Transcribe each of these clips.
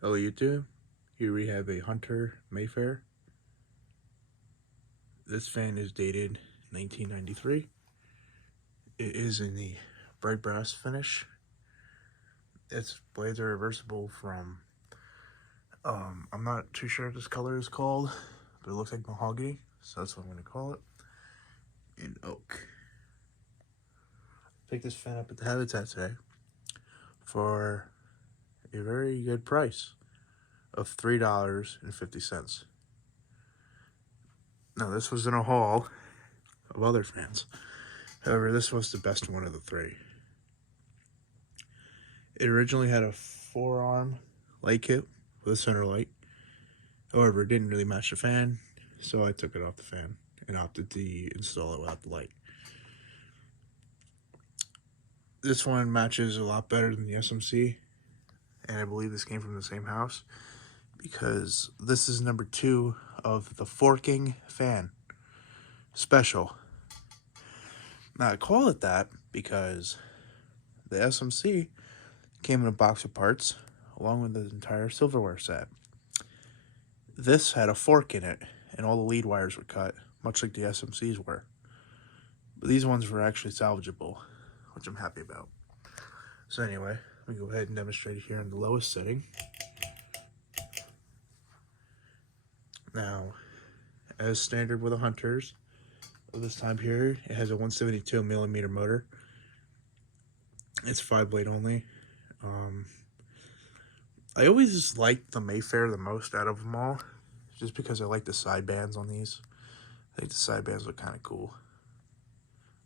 Hello YouTube, here we have a Hunter Mayfair. This fan is dated 1993. It is in the bright brass finish. Its blades are reversible from, I'm not too sure what this color is called, but it looks like mahogany, so that's what I'm going to call it, in oak. Picked this fan up at the Habitat today for a very good price of $3.50. Now this was in a haul of other fans. However, this was the best one of the three. It originally had a 4-arm light kit with a center light. However, it didn't really match the fan, so I took it off the fan and opted to install it without the light. This one matches a lot better than the SMC, and I believe this came from the same house because this is number 2 of the forking fan special. Now I call it that because the SMC came in a box of parts along with the entire silverware set. This had a fork in it, and all the lead wires were cut, much like the SMCs were. But these ones were actually salvageable, which I'm happy about. So anyway, let me go ahead and demonstrate it here in the lowest setting. Now, as standard with the Hunters of this time period, it has a 172mm motor. It's 5-blade only. I always liked the Mayfair the most out of them all, just because I like the side bands on these. I think the side bands look kind of cool.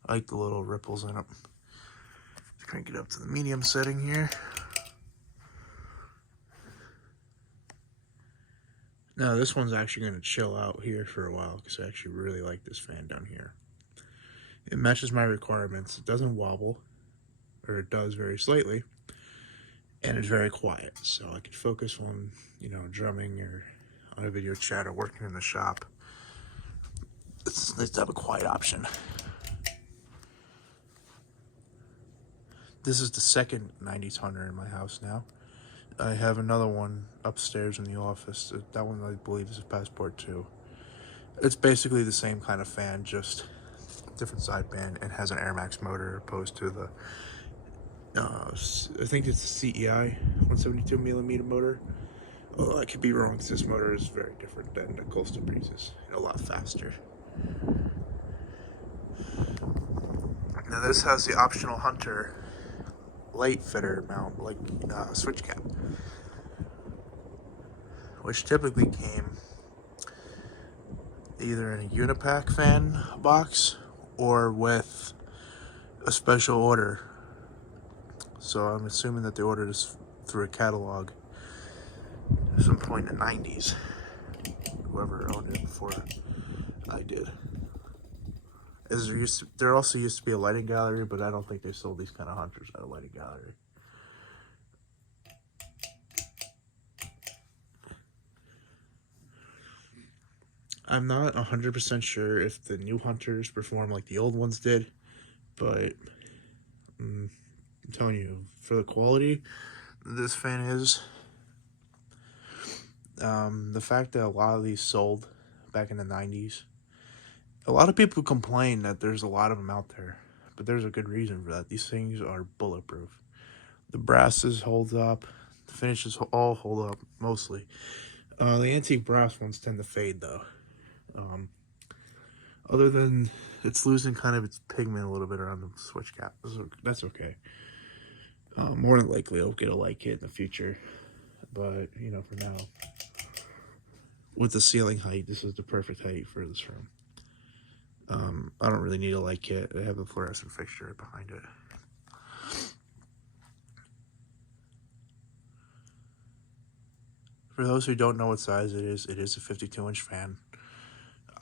I like the little ripples in it. Let's crank it up to the medium setting here. Now this one's actually going to chill out here for a while because I actually really like this fan down here. It matches my requirements. It doesn't wobble, or it does very slightly, and it's very quiet, so I can focus on, drumming or on a video chat or working in the shop. It's nice to have a quiet option. This is the second 90s Hunter in my house now. I have another one upstairs in the office. That one I believe is a Passport 2. It's basically the same kind of fan, just different sideband, and has an Air Max motor opposed to the I think it's the CEI 172mm motor. Although I could be wrong because this motor is very different than the Coastal Breezes and a lot faster. Now this has the optional Hunter light fitter mount, like switch cap, which typically came either in a Unipack fan box or with a special order. So I'm assuming that they ordered this through a catalog at some point in the 90s. Whoever owned it before I did. There also used to be a lighting gallery, but I don't think they sold these kind of Hunters at a lighting gallery. I'm not 100% sure if the new Hunters perform like the old ones did, but I'm telling you, for the quality this fan is, the fact that a lot of these sold back in the 90s, a lot of people complain that there's a lot of them out there, but there's a good reason for that. These things are bulletproof. The brasses hold up, the finishes all hold up, mostly. The antique brass ones tend to fade, though. Other than it's losing kind of its pigment a little bit around the switch cap. That's okay. More than likely I'll get a light kit in the future, but for now, with the ceiling height, this is the perfect height for this room. I don't really need a light kit. I have a fluorescent fixture behind it. For those who don't know what size it is a 52-inch fan.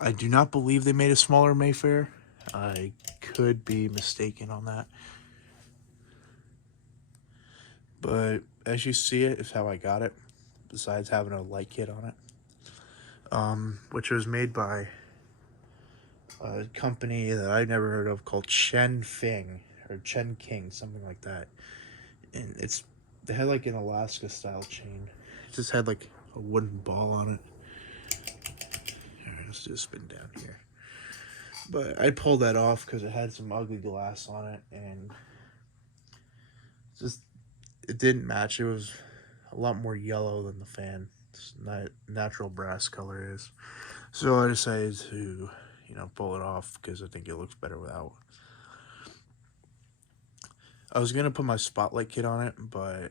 I do not believe they made a smaller Mayfair. I could be mistaken on that. But as you see it, is how I got it, besides having a light kit on it. Which was made by a company that I never heard of called Chen Fing, or Chen King, something like that. And they had like an Alaska style chain. It just had like a wooden ball on it. Alright, let's do a spin down here. But I pulled that off because it had some ugly glass on it, and just it didn't match. It was a lot more yellow than the fan. It's not natural brass color is. So I decided to, pull it off because I think it looks better without. I was gonna put my spotlight kit on it, but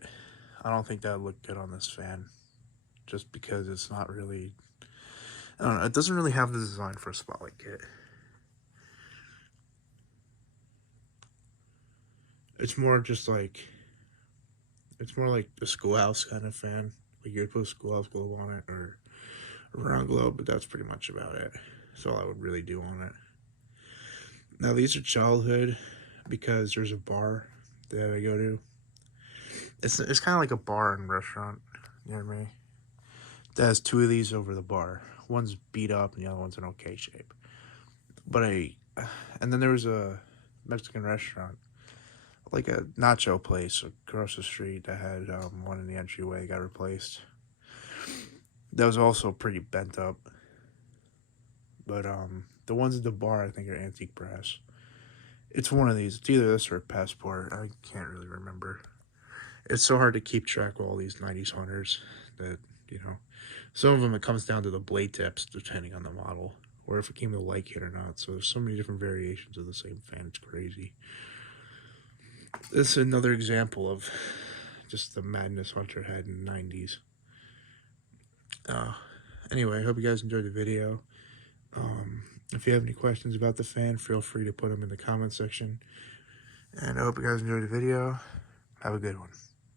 I don't think that would look good on this fan, just because it's not really. I don't know. It doesn't really have the design for a spotlight kit. It's more just like. It's more like a schoolhouse kind of fan. Like you would put a schoolhouse globe on it or a round globe, but that's pretty much about it. That's all I would really do on it. Now these are childhood because there's a bar that I go to. It's kind of like a bar and restaurant near me. That has two of these over the bar. One's beat up and the other one's in okay shape. And then there was a Mexican restaurant, like a nacho place across the street that had one in the entryway got replaced. That was also pretty bent up. But the ones at the bar I think are antique brass. It's one of these. It's either this or a Passport. I can't really remember. It's so hard to keep track of all these 90s hunters that, some of them it comes down to the blade tips depending on the model, or if it came with a light kit or not. So there's so many different variations of the same fan. It's crazy. This is another example of just the madness Hunter had in the 90s. Anyway, I hope you guys enjoyed the video. If you have any questions about the fan, feel free to put them in the comment section. And I hope you guys enjoyed the video. Have a good one.